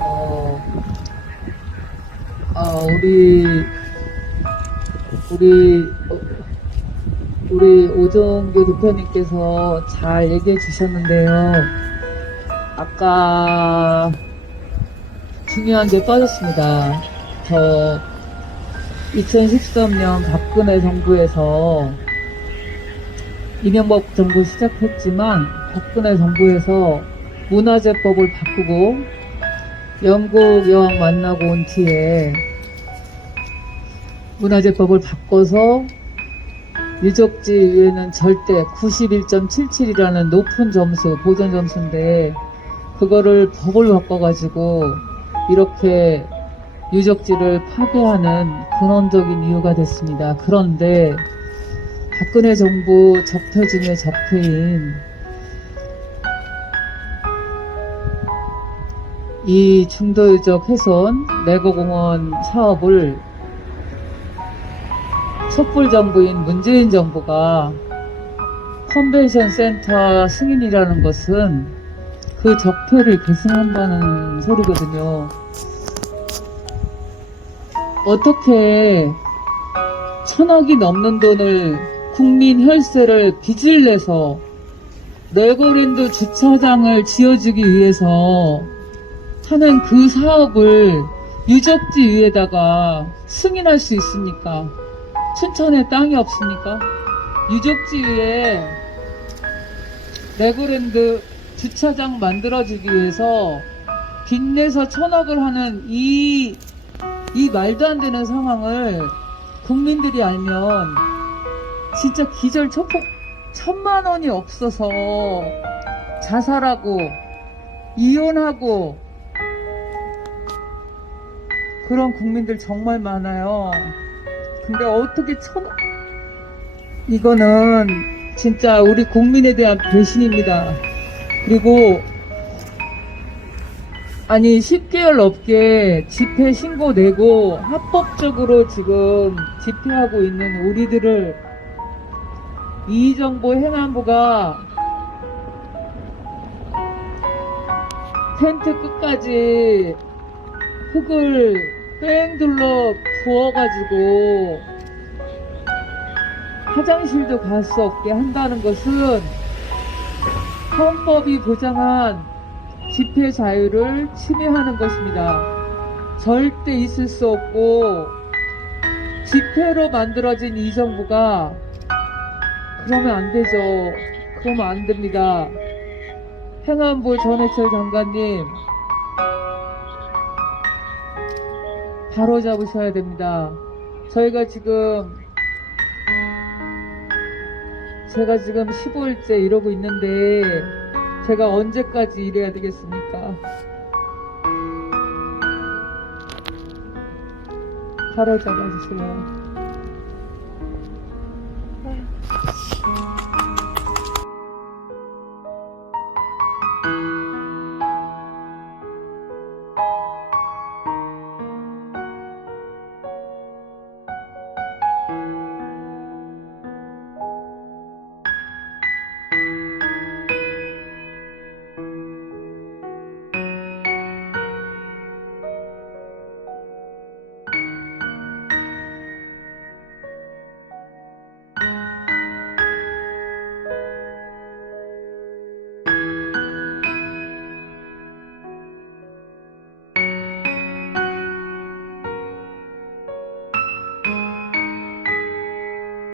어, 어, 우리 우리 우리 오정규 대표님께서 잘 얘기해 주셨는데요. 아까 중요한 게 빠졌습니다. 저 2013년 박근혜 정부에서 이명박 정부 시작했지만 박근혜 정부에서 문화재법을 바꾸고 영국 여왕 만나고 온 뒤에 문화재법을 바꿔서 유적지 위에는 절대 91.77이라는 높은 점수, 보존 점수인데 그거를 법을 바꿔가지고 이렇게 유적지를 파괴하는 근원적인 이유가 됐습니다. 그런데 박근혜 정부 적폐 중에 적폐인 이 중도유적 훼손 내거공원 사업을 촛불 정부인 문재인 정부가 컨벤션 센터 승인이라는 것은 그 적폐를 계승한다는 소리거든요. 어떻게 천억이 넘는 돈을 국민 혈세를 빚을 내서 레고랜드 주차장을 지어주기 위해서 하는 그 사업을 유적지 위에다가 승인할 수 있습니까? 춘천에 땅이 없습니까? 유적지 위에 레고랜드 주차장 만들어주기 위해서 빚내서 천억을 하는 이, 이 말도 안 되는 상황을 국민들이 알면 진짜 기절초폭 천만 원이 없어서 자살하고 이혼하고 그런 국민들 정말 많아요. 근데 어떻게 천 이거는 진짜 우리 국민에 대한 배신입니다. 그리고 아니 10개월 넘게 집회 신고 내고 합법적으로 지금 집회하고 있는 우리들을 이정부 행안부가 텐트 끝까지 흙을 뺑 둘러 부어가지고 화장실도 갈 수 없게 한다는 것은 헌법이 보장한 집회 자유를 침해하는 것입니다. 절대 있을 수 없고 집회로 만들어진 이 정부가 그러면 안 되죠. 그러면 안 됩니다. 행안부 전해철 장관님 바로 잡으셔야 됩니다. 저희가 지금 제가 지금 15일째 이러고 있는데 제가 언제까지 일해야 되겠습니까? 바로 잡아주세요.